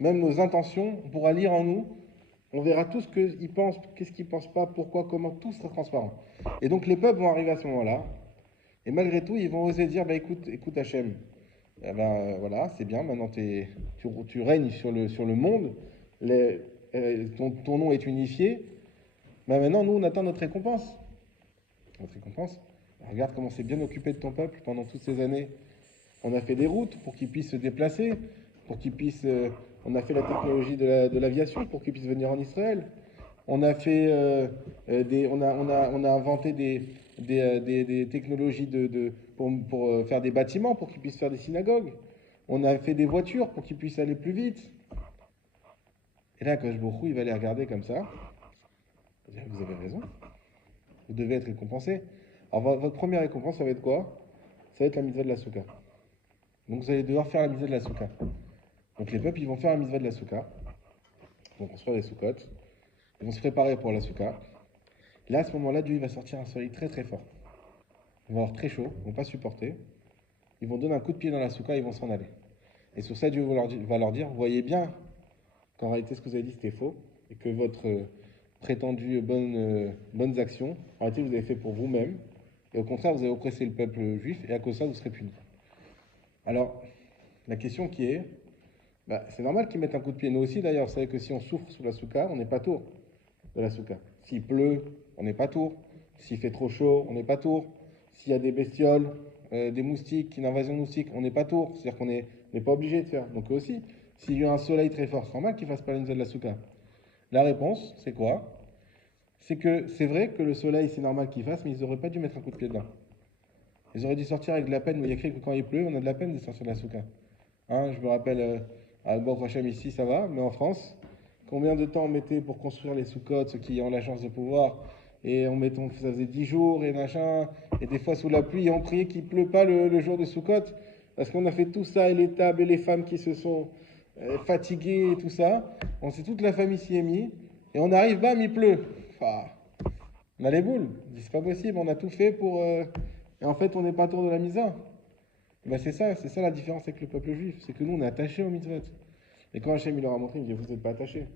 Même nos intentions, on pourra lire en nous, on verra tout ce qu'ils pensent, qu'est-ce qu'ils ne pensent pas, pourquoi, comment, tout sera transparent. Et donc les peuples vont arriver à ce moment-là, et malgré tout, ils vont oser dire, bah, écoute Hachem, eh ben, voilà, c'est bien, maintenant tu règnes sur le monde, ton nom est unifié, mais maintenant nous on attend notre récompense. Notre récompense, regarde comment c'est bien occupé de ton peuple pendant toutes ces années. On a fait des routes pour qu'ils puissent se déplacer, pour qu'ils puissent... on a fait la technologie de l'aviation pour qu'ils puissent venir en Israël. On a fait on a inventé des technologies pour faire des bâtiments, pour qu'ils puissent faire des synagogues. On a fait des voitures pour qu'ils puissent aller plus vite. Et là, Akash Borou, il va les regarder comme ça. Vous avez raison. Vous devez être récompensé. Alors, votre première récompense, ça va être quoi? ça va être la mitzvah de la souka. Donc vous allez devoir faire la mitzvah de la souka. Donc les peuples, ils vont faire la mitzvah de la souka. Ils vont construire des soukottes. Ils vont se préparer pour la souka. Là, à ce moment-là, Dieu il va sortir un soleil très très fort. Ils vont avoir très chaud, ils ne vont pas supporter. Ils vont donner un coup de pied dans la souka et ils vont s'en aller. Et sur ça, Dieu va leur dire, vous voyez bien qu'en réalité, ce que vous avez dit, c'était faux. Et que votre prétendue bonnes actions, en réalité, vous avez fait pour vous-même. Et au contraire, vous avez oppressé le peuple juif. Et à cause de ça, vous serez punis. Alors, la question qui est, c'est normal qu'ils mettent un coup de pied. Nous aussi, d'ailleurs, vous savez que si on souffre sous la souka, on n'est pas tour de la souka. S'il pleut, on n'est pas tour. S'il fait trop chaud, on n'est pas tour. S'il y a des bestioles, des moustiques, une invasion de moustiques, on n'est pas tour. C'est-à-dire qu'on n'est pas obligé de faire. Donc eux aussi, s'il y a un soleil très fort, c'est normal qu'ils fassent pas la mitzvah de la souka. La réponse, c'est quoi? C'est que c'est vrai que le soleil, c'est normal qu'il fasse, mais ils n'auraient pas dû mettre un coup de pied dedans. Ils auraient dû sortir avec de la peine, où il y a écrit que quand il pleut, on a de la peine de sortir de la souka. Hein, je me rappelle, à Baruch Hashem ici, ça va, mais en France, combien de temps on mettait pour construire les soukottes, ceux qui ont la chance de pouvoir, et ça faisait 10 jours, et machin, et des fois sous la pluie, et on priait qu'il ne pleut pas le jour de soukottes, parce qu'on a fait tout ça, et les tables, et les femmes qui se sont fatiguées, et tout ça, toute la famille s'y est mise, et on arrive, bam, il pleut. Enfin, on a les boules, c'est pas possible, on a tout fait pour... Et en fait, on n'est pas autour de la misa. C'est ça la différence avec le peuple juif, c'est que nous, on est attachés aux mitzvot. Et quand Hachem il leur a montré, il me dit, vous n'êtes pas attachés.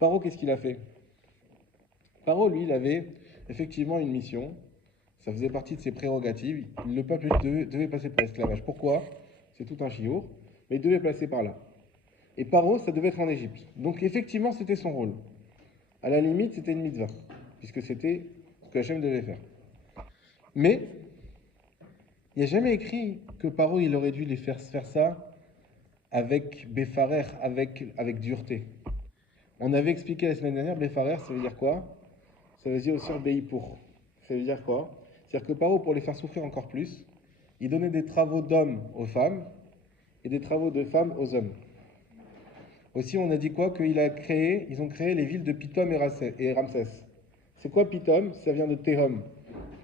Paro, qu'est-ce qu'il a fait? Paro, lui, il avait effectivement une mission, ça faisait partie de ses prérogatives, le peuple devait passer par l'esclavage. Pourquoi? C'est tout un chiour, mais il devait passer par là. Et Paro, ça devait être en Égypte. Donc effectivement, c'était son rôle. À la limite, c'était une mitzvah, puisque c'était ce que Hachem devait faire. Mais, il n'y a jamais écrit que Paro, il aurait dû les faire ça avec Befarer, avec dureté. On avait expliqué la semaine dernière, Befarer, ça veut dire quoi? Ça veut dire aussi Beïpour. Ça veut dire quoi? C'est-à-dire que Paro, pour les faire souffrir encore plus, il donnait des travaux d'hommes aux femmes et des travaux de femmes aux hommes. Aussi, on a dit quoi? Ils ont créé les villes de Pithom et Ramsès. C'est quoi Pithom? Ça vient de Tehom.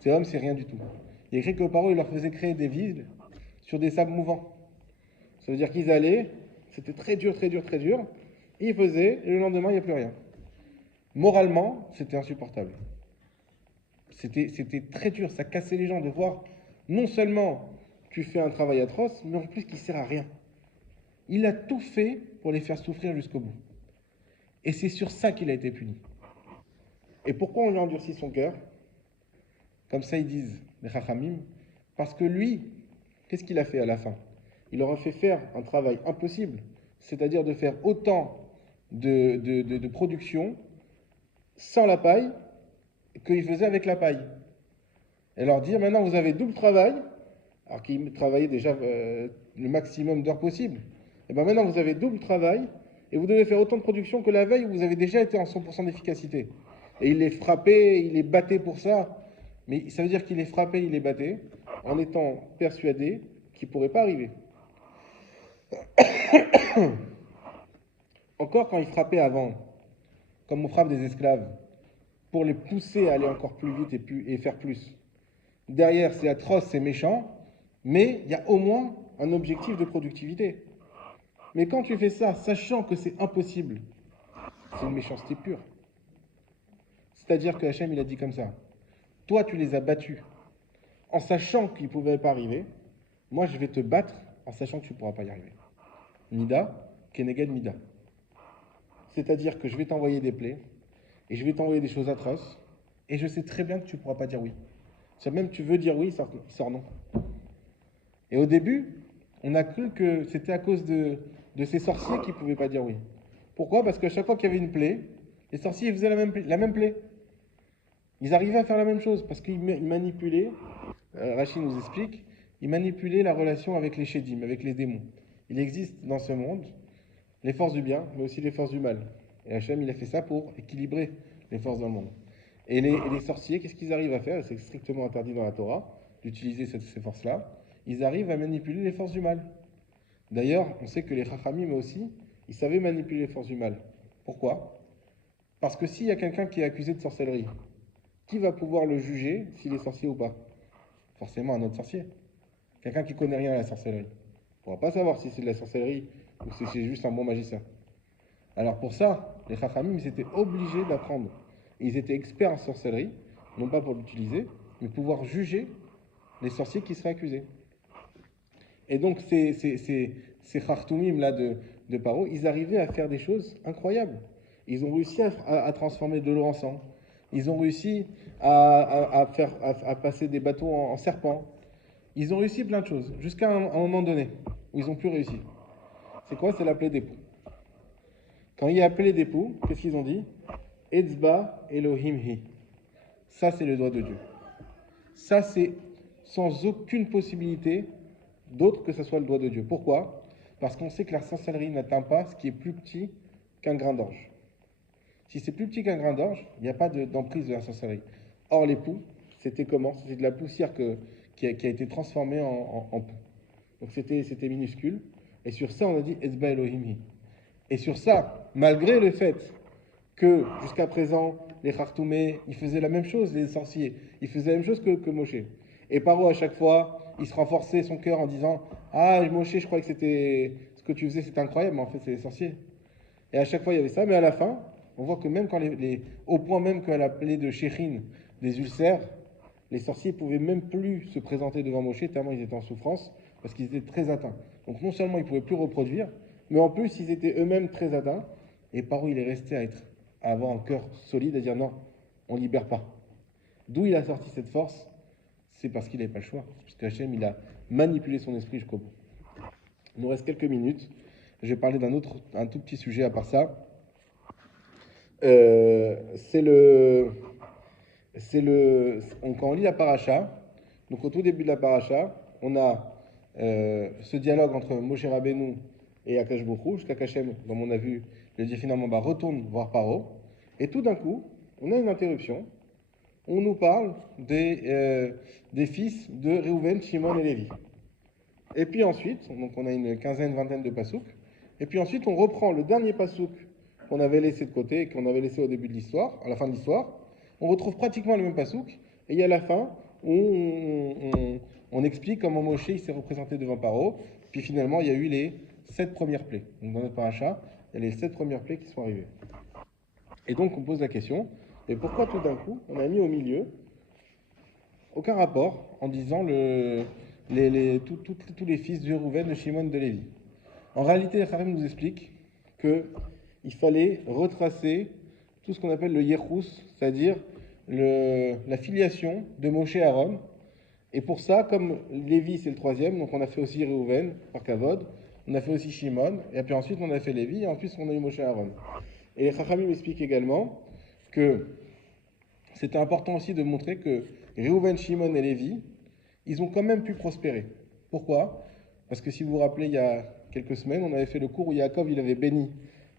Tehom, c'est rien du tout. Il est écrit que Paro, il leur faisait créer des villes sur des sables mouvants. Ça veut dire qu'ils allaient, c'était très dur, très dur, très dur, et ils faisaient, et le lendemain, il n'y a plus rien. Moralement, c'était insupportable. C'était très dur, ça cassait les gens de voir, non seulement tu fais un travail atroce, mais en plus qui ne sert à rien. Il a tout fait pour les faire souffrir jusqu'au bout. Et c'est sur ça qu'il a été puni. Et pourquoi on lui a endurci son cœur? Comme ça, ils disent, les Chachamim, parce que lui, qu'est-ce qu'il a fait à la fin? Il leur a fait faire un travail impossible, c'est-à-dire de faire autant de production sans la paille qu'il faisait avec la paille. Et leur dire, maintenant vous avez double travail, alors qu'ils travaillaient déjà le maximum d'heures possible. Et bien maintenant vous avez double travail, et vous devez faire autant de production que la veille où vous avez déjà été en 100% d'efficacité. Et il les frappait, il les battait pour ça. Mais ça veut dire qu'il les frappait, il les battait, en étant persuadé qu'il ne pourrait pas arriver. Encore quand il frappait avant, comme on frappe des esclaves, pour les pousser à aller encore plus vite et faire plus. Derrière, c'est atroce, c'est méchant, mais il y a au moins un objectif de productivité. Mais quand tu fais ça, sachant que c'est impossible, c'est une méchanceté pure. C'est-à-dire que Hachem, il a dit comme ça, toi, tu les as battus en sachant qu'ils ne pouvaient pas arriver, moi, je vais te battre en sachant que tu ne pourras pas y arriver. Mida, Keneged Mida. C'est-à-dire que je vais t'envoyer des plaies, et je vais t'envoyer des choses atroces, et je sais très bien que tu ne pourras pas dire oui. Si même tu veux dire oui, il sort non. Et au début, on a cru que c'était à cause de ces sorciers qui ne pouvaient pas dire oui. Pourquoi? Parce qu'à chaque fois qu'il y avait une plaie, les sorciers ils faisaient la même plaie. Ils arrivaient à faire la même chose, parce qu'ils manipulaient, Rachid nous explique, ils manipulaient la relation avec les Shedim, avec les démons. Il existe dans ce monde les forces du bien, mais aussi les forces du mal. Et Hachem, il a fait ça pour équilibrer les forces dans le monde. Et les sorciers, qu'est-ce qu'ils arrivent à faire? C'est strictement interdit dans la Torah d'utiliser ces forces-là. Ils arrivent à manipuler les forces du mal. D'ailleurs, on sait que les Chachamim aussi, ils savaient manipuler les forces du mal. Pourquoi? Parce que s'il y a quelqu'un qui est accusé de sorcellerie, qui va pouvoir le juger s'il est sorcier ou pas? Forcément un autre sorcier. quelqu'un qui connaît rien à la sorcellerie. Il ne pourra pas savoir si c'est de la sorcellerie ou si c'est juste un bon magicien. Alors pour ça, les Chachamim, ils étaient obligés d'apprendre. Ils étaient experts en sorcellerie, non pas pour l'utiliser, mais pour pouvoir juger les sorciers qui seraient accusés. Et donc ces Khartoumim là de Paro, ils arrivaient à faire des choses incroyables. Ils ont réussi à transformer de l'eau en sang. Ils ont réussi à passer des bateaux en serpents. Ils ont réussi plein de choses, jusqu'à un moment donné, où ils n'ont plus réussi. C'est quoi? C'est la plaie d'époux. Quand il y a appelé d'époux, qu'est-ce qu'ils ont dit? Etzba Elohim Hi. Ça, c'est le doigt de Dieu. Ça, c'est sans aucune possibilité d'autre que ce soit le doigt de Dieu. Pourquoi? Parce qu'on sait que la sorcellerie n'atteint pas ce qui est plus petit qu'un grain d'orge. Si c'est plus petit qu'un grain d'orge, il n'y a pas d'emprise de la sorcellerie. Or, l'époux, c'était comment? C'était de la poussière qui a été transformée en poux. Donc c'était minuscule. Et sur ça, on a dit Ezba Elohim. Et sur ça, malgré le fait que jusqu'à présent, les Khartoumés, ils faisaient la même chose, les sorciers, ils faisaient la même chose que Moshe. Et Paro, à chaque fois, il se renforçait son cœur en disant: Ah, Moshe, je crois que c'était ce que tu faisais, c'était incroyable, mais en fait, c'est les sorciers. Et à chaque fois, il y avait ça, mais à la fin, on voit que même quand au point même qu'elle appelait de Shechin des ulcères, les sorciers ne pouvaient même plus se présenter devant Moshe, tellement ils étaient en souffrance, parce qu'ils étaient très atteints. Donc non seulement ils ne pouvaient plus reproduire, mais en plus ils étaient eux-mêmes très atteints, et Paro il est resté à avoir un cœur solide, à dire non, on ne libère pas. D'où il a sorti cette force? C'est parce qu'il n'avait pas le choix, parce qu'Hachem il a manipulé son esprit jusqu'au bout. Il nous reste quelques minutes, je vais parler un tout petit sujet à part ça. C'est quand on lit la paracha, donc au tout début de la paracha, on a ce dialogue entre Moshe Rabbeinu et Akash Bokhu, jusqu'à qu'Hachem, comme on a vu, le dit finalement, retourne voir Paro. Et tout d'un coup, on a une interruption. On nous parle des fils de Reuven, Shimon et Lévi. Et puis ensuite, donc on a une quinzaine, vingtaine de pasouks. Et puis ensuite, on reprend le dernier pasouk qu'on avait laissé de côté, qu'on avait laissé au début de l'histoire, à la fin de l'histoire. On retrouve pratiquement le même pasouk. Et il y a la fin où on explique comment Moshe s'est représenté devant Paro. Puis finalement, il y a eu les 7 premières plaies. Donc dans notre paracha, il y a les 7 premières plaies qui sont arrivées. Et donc on pose la question, mais pourquoi tout d'un coup, on a mis au milieu aucun rapport en disant tous les fils de Reuven, de Shimon, de Lévi? En réalité, les Kharim nous explique qu'il fallait retracer tout ce qu'on appelle le Yechus, c'est-à-dire la filiation de Moshe et Aaron. Et pour ça, comme Lévi c'est le troisième, donc on a fait aussi Reuven par Kavod, on a fait aussi Shimon, et puis ensuite on a fait Lévi, et ensuite on a eu Moshe et Aaron. Et les Chachamim expliquent également que c'était important aussi de montrer que Reuven, Shimon et Lévi, ils ont quand même pu prospérer. Pourquoi? Parce que si vous vous rappelez, il y a quelques semaines, on avait fait le cours où Yaakov il avait béni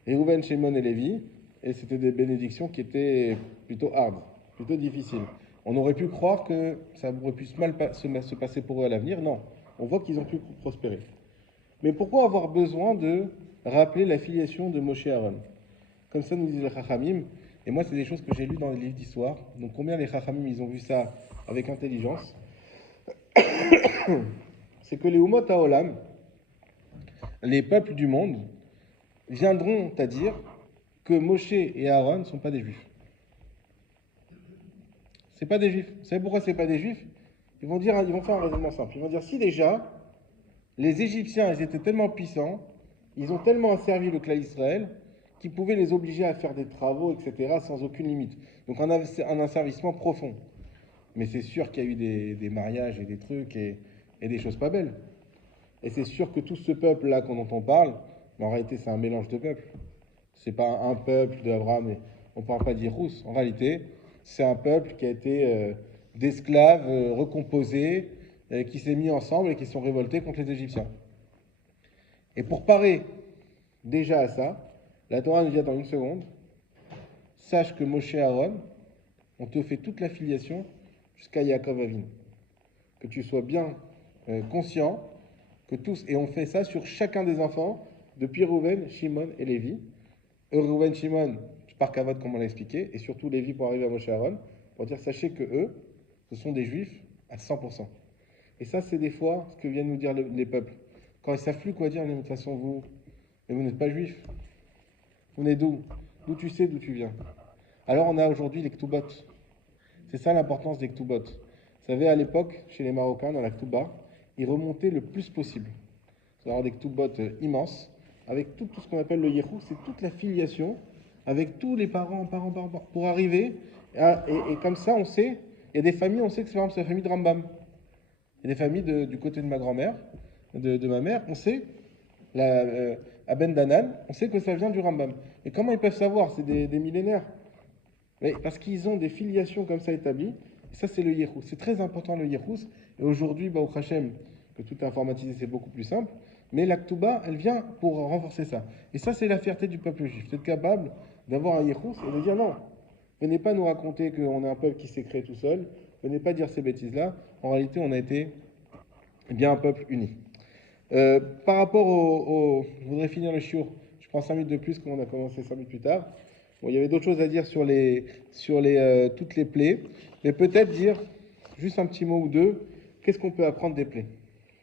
Reuven, Shimon et Lévi, et c'était des bénédictions qui étaient plutôt hard, plutôt difficiles. On aurait pu croire que ça aurait pu se passer pour eux à l'avenir. Non, on voit qu'ils ont pu prospérer. Mais pourquoi avoir besoin de rappeler la filiation de Moshe et Aaron? Comme ça nous disent les Chachamim, et moi c'est des choses que j'ai lues dans les livres d'histoire. Donc combien les Chachamim ils ont vu ça avec intelligence? C'est que les Umot Haolam, les peuples du monde, viendront à dire que Moshe et Aaron ne sont pas des juifs. C'est pas des juifs. Vous savez pourquoi c'est pas des juifs? Ils vont faire un raisonnement simple. Ils vont dire, si déjà les Égyptiens ils étaient tellement puissants, ils ont tellement asservi le clan Israël qu'ils pouvaient les obliger à faire des travaux, etc., sans aucune limite. Donc un asservissement profond. Mais c'est sûr qu'il y a eu des mariages et des trucs et des choses pas belles. Et c'est sûr que tout ce peuple-là dont on parle, en réalité, c'est un mélange de peuples. C'est pas un peuple d'Abraham, on ne parle pas d'Yérous. En réalité, c'est un peuple qui a été d'esclaves recomposés, qui s'est mis ensemble et qui sont révoltés contre les Égyptiens. Et pour parer déjà à ça, la Torah nous dit dans une seconde, sache que Moshe et Aaron, on te fait toute la filiation jusqu'à Yaakov Avinu. Que tu sois bien conscient que tous, et on fait ça sur chacun des enfants, depuis Reuven, Shimon et Lévi. Reuven, Shimon, par Kavod, comme on l'a expliqué, et surtout Lévi pour arriver à Moshe Aaron, pour dire, sachez que eux, ce sont des juifs à 100%. Et ça, c'est des fois ce que viennent nous dire les peuples. Quand ils ne savent plus quoi dire, de toute façon, mais vous n'êtes pas juif. Vous venez d'où? D'où tu sais d'où tu viens? Alors on a aujourd'hui les Ktubot. C'est ça l'importance des Ktubot. Vous savez, à l'époque, chez les Marocains, dans la Ktuba, ils remontaient le plus possible. Vous allez avoir des Ktubot immenses, avec tout ce qu'on appelle le Yehou, c'est toute la filiation, avec tous les parents, pour arriver, et comme ça, on sait, il y a des familles, on sait que c'est par exemple, c'est la famille de Rambam. Il y a des familles du côté de ma grand-mère, de ma mère, on sait, à Ben Danan, on sait que ça vient du Rambam. Et comment ils peuvent savoir? C'est des millénaires. Mais parce qu'ils ont des filiations comme ça établies. Et ça, c'est le Yehous. C'est très important le Yehous. Et aujourd'hui, au Hachem, que tout est informatisé, c'est beaucoup plus simple. Mais la Ktuba, elle vient pour renforcer ça. Et ça, c'est la fierté du peuple juif. D'être capable d'avoir un Yehous et de dire non. Venez pas nous raconter qu'on est un peuple qui s'est créé tout seul. Venez pas dire ces bêtises-là. En réalité, on a été bien un peuple uni. Par rapport je voudrais finir le shiur. Je prends 5 minutes de plus, comme on a commencé 5 minutes plus tard. Bon, il y avait d'autres choses à dire sur toutes les plaies, mais peut-être dire juste un petit mot ou deux. Qu'est-ce qu'on peut apprendre des plaies?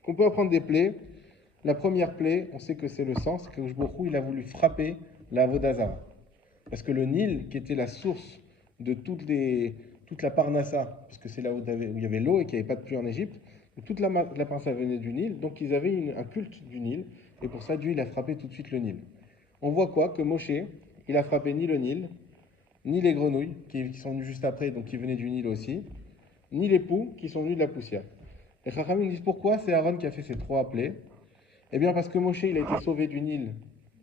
Qu'on peut apprendre des plaies. La première plaie, on sait que c'est le sang, c'est que Ujbourou, il a voulu frapper la Vodazara. Parce que le Nil, qui était la source de toute la Parnassa, puisque c'est là où il y avait l'eau et qu'il n'y avait pas de pluie en Égypte, toute la Parnassa venait du Nil, donc ils avaient un culte du Nil, et pour ça, Dieu il a frappé tout de suite le Nil. On voit quoi? Que Moshe, il a frappé ni le Nil, ni les grenouilles, qui sont venues juste après, donc qui venaient du Nil aussi, ni les poux, qui sont venus de la poussière. Les Chachamim disent pourquoi c'est Aaron qui a fait ces trois plaies. Eh bien parce que Moshe, il a été sauvé du Nil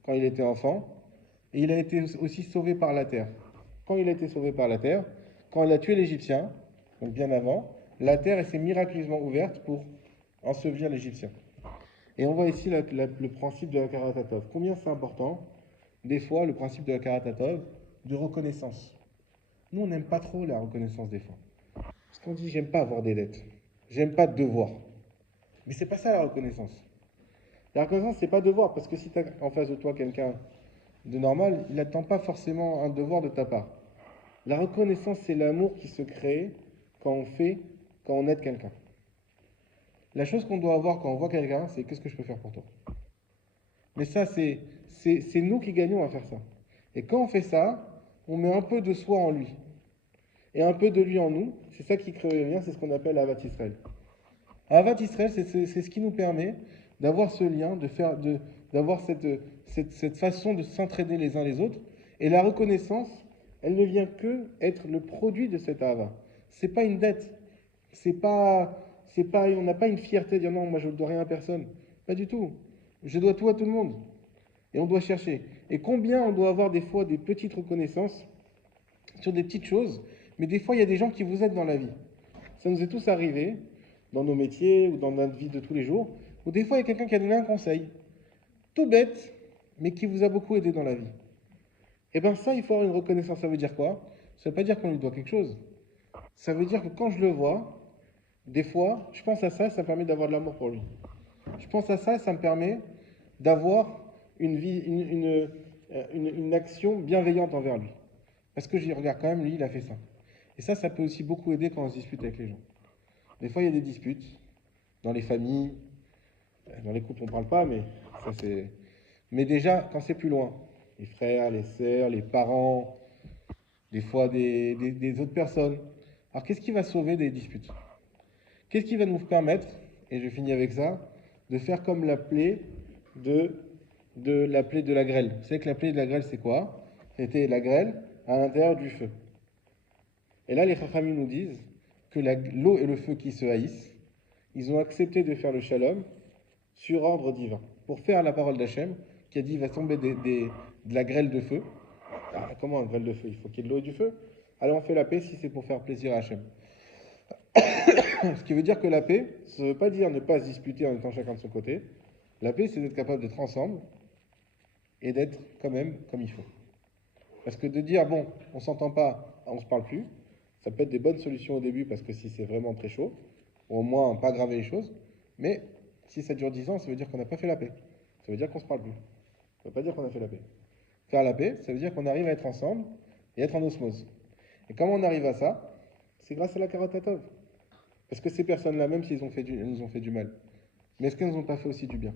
quand il était enfant, et il a été aussi sauvé par la terre. Quand il a été sauvé par la terre, quand il a tué l'Égyptien, donc bien avant, la terre s'est miraculeusement ouverte pour ensevelir l'Égyptien. Et on voit ici le principe de la Karatatov. Combien c'est important, des fois, le principe de la Karatatov, de reconnaissance. Nous, on n'aime pas trop la reconnaissance des fois. Parce qu'on dit, j'aime pas avoir des dettes. J'aime pas de devoirs. Mais c'est pas ça la reconnaissance. La reconnaissance, c'est pas devoir, parce que si tu as en face de toi quelqu'un de normal, il n'attend pas forcément un devoir de ta part. La reconnaissance, c'est l'amour qui se crée quand on aide quelqu'un. La chose qu'on doit avoir quand on voit quelqu'un, c'est qu'est-ce que je peux faire pour toi? Mais ça, c'est nous qui gagnons à faire ça. Et quand on fait ça, on met un peu de soi en lui. Et un peu de lui en nous. C'est ça qui crée le lien, c'est ce qu'on appelle Avat Israël. Avat Israël, c'est ce qui nous permet d'avoir ce lien, d'avoir cette façon de s'entraider les uns les autres. Et la reconnaissance, elle ne vient que être le produit de cette Ava. C'est pas une dette. On n'a pas une fierté de dire non, moi je ne dois rien à personne. Pas du tout. Je dois tout à tout le monde. Et on doit chercher. Et combien on doit avoir des fois des petites reconnaissances sur des petites choses, mais des fois il y a des gens qui vous aident dans la vie. Ça nous est tous arrivé, dans nos métiers ou dans notre vie de tous les jours, où des fois il y a quelqu'un qui a donné un conseil, tout bête, mais qui vous a beaucoup aidé dans la vie. Et bien ça, il faut avoir une reconnaissance. Ça veut dire quoi? Ça ne veut pas dire qu'on lui doit quelque chose. Ça veut dire que quand je le vois, des fois, je pense à ça, ça me permet d'avoir de l'amour pour lui. Je pense à ça, ça me permet d'avoir une action bienveillante envers lui. Parce que je regarde quand même, lui, il a fait ça. Et ça peut aussi beaucoup aider quand on se dispute avec les gens. Des fois, il y a des disputes dans les familles, dans les couples, on ne parle pas, mais ça c'est. Mais déjà, quand c'est plus loin, les frères, les sœurs, les parents, des fois des autres personnes. Alors, qu'est-ce qui va sauver des disputes? Qu'est-ce qui va nous permettre, et je finis avec ça, de faire comme la plaie de la plaie de la grêle? Vous savez que la plaie de la grêle, c'est quoi? C'était la grêle à l'intérieur du feu. Et là, les Chachamim nous disent que l'eau et le feu qui se haïssent, ils ont accepté de faire le shalom sur ordre divin, pour faire la parole d'Hachem, qui a dit il va tomber de la grêle de feu. Ah, comment une grêle de feu? Il faut qu'il y ait de l'eau et du feu. Alors on fait la paix si c'est pour faire plaisir à Hachem. Ce qui veut dire que la paix, ça ne veut pas dire ne pas se disputer en étant chacun de son côté. La paix, c'est d'être capable d'être ensemble et d'être quand même comme il faut. Parce que de dire, bon, on s'entend pas, on se parle plus, ça peut être des bonnes solutions au début parce que si c'est vraiment très chaud, ou au moins pas aggraver les choses, mais si ça dure 10 ans, ça veut dire qu'on n'a pas fait la paix. Ça veut dire qu'on se parle plus. Ça ne veut pas dire qu'on a fait la paix. Faire la paix, ça veut dire qu'on arrive à être ensemble et être en osmose. Et comment on arrive à ça? C'est grâce à la Karatatov. Parce que ces personnes-là, même s'ils ont fait elles nous ont fait du mal, mais est-ce qu'elles nous ont pas fait aussi du bien?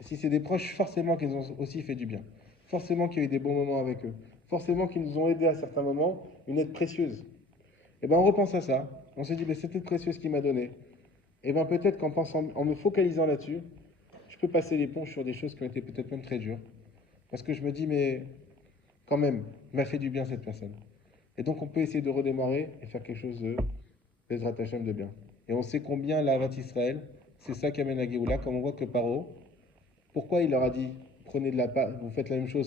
Et si c'est des proches, forcément qu'ils nous ont aussi fait du bien. Forcément qu'il y a eu des bons moments avec eux. Forcément qu'ils nous ont aidés à certains moments, une aide précieuse. Et ben on repense à ça. On se dit, ben, cette aide précieuse qu'il m'a donnée, et ben peut-être qu'en pensant, en me focalisant là-dessus, je peux passer l'éponge sur des choses qui ont été peut-être même très dures. Parce que je me dis, mais quand même, il m'a fait du bien cette personne. Et donc on peut essayer de redémarrer et faire quelque chose de Bezrat Hashem de bien. Et on sait combien l'Avat Israël, c'est ça qui amène la Géoula, comme on voit que Paro, pourquoi il leur a dit, prenez de la pâte, vous faites la même chose